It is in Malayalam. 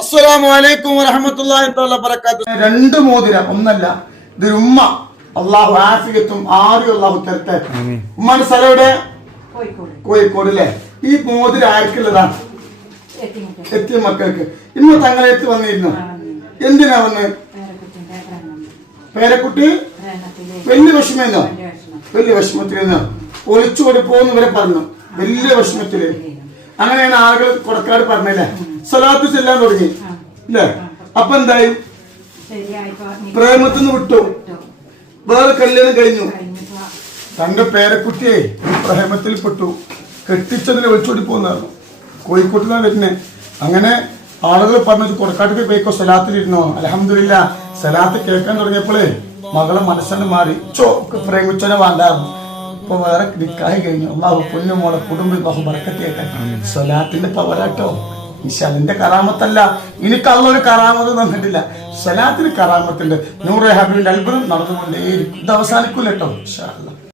അസ്സലാമു അലൈക്കും വറഹ്മത്തുള്ളാഹി തആല ബറകാതുഹു. രണ്ട് മോതിരം ഒന്നല്ല, ഇതൊരു ഉമ്മ. അള്ളാഹു ആഫിയത്തും ആരും അള്ളാഹു തരട്ടെ. ഉമ്മാന്റെ സ്ഥലം എവിടെ? കോഴിക്കോട് അല്ലേ? ഈ മോതിരം ആർക്കുള്ളതാണ്? എത്തിയ മക്കൾക്ക്. ഇന്ന് തങ്ങളെടുത്ത് വന്നിരുന്നു. എന്തിനാ വന്ന്? പേരക്കുട്ടി വലിയ വിഷമെന്നോ? വലിയ വിഷമത്തിലെന്നോ ഒളിച്ചുകൂടി പോകുന്ന ഇവരെ പറഞ്ഞു. വലിയ വിഷമത്തില്. അങ്ങനെയാണ് ആളുകൾ കൊടക്കാട് പറഞ്ഞല്ലേ, സ്വലാത്ത് ചെല്ലാൻ തുടങ്ങി അല്ലേ? അപ്പൊ എന്തായി? പ്രേമത്തിന്ന് വിട്ടു, വേറെ കല്യാണം കഴിഞ്ഞു. തന്റെ പേരക്കുട്ടിയെ പ്രേമത്തിൽ പെട്ടു, കെട്ടിച്ചതിനെ വിളിച്ചോടി പോകുന്നതാണ്. കോഴിക്കോട്ടിലാണ് വരുന്നത്. അങ്ങനെ ആളുകൾ പറഞ്ഞു കൊടക്കാട്ടിൽ പോയിക്കോ, സ്ഥലത്തിലിരുന്നോ. അൽഹംദുലില്ലാ, സ്ഥലത്ത് കേൾക്കാൻ തുടങ്ങിയപ്പോഴേ മകളെ മനസ്സിന് മാറി. പ്രേമിച്ചനെ വേണ്ടായിരുന്നു. ഇപ്പൊ വേറെ നിക്കാഹ് കഴിഞ്ഞു. അള്ളാഹു പൊന്നുമോളെ കുടുംബം ബഹു ബർക്കത്തേക്കാൻ. സ്വലാത്തിന്റെ പവരാട്ടോ. നിന്റെ കറാമത്തല്ല, എനിക്ക് അള്ളൊരു കറാമത്ത് തന്നിട്ടില്ല. സ്വലാത്തിന് കറാമത്തുണ്ട്. നൂറെ ഹബീബിന്റെ അത്ഭുതം നടന്നുകൊണ്ടേയിരിക്കും. ഇത് അവസാനിക്കൂല കേട്ടോ ഇൻഷാ അല്ലാഹ്.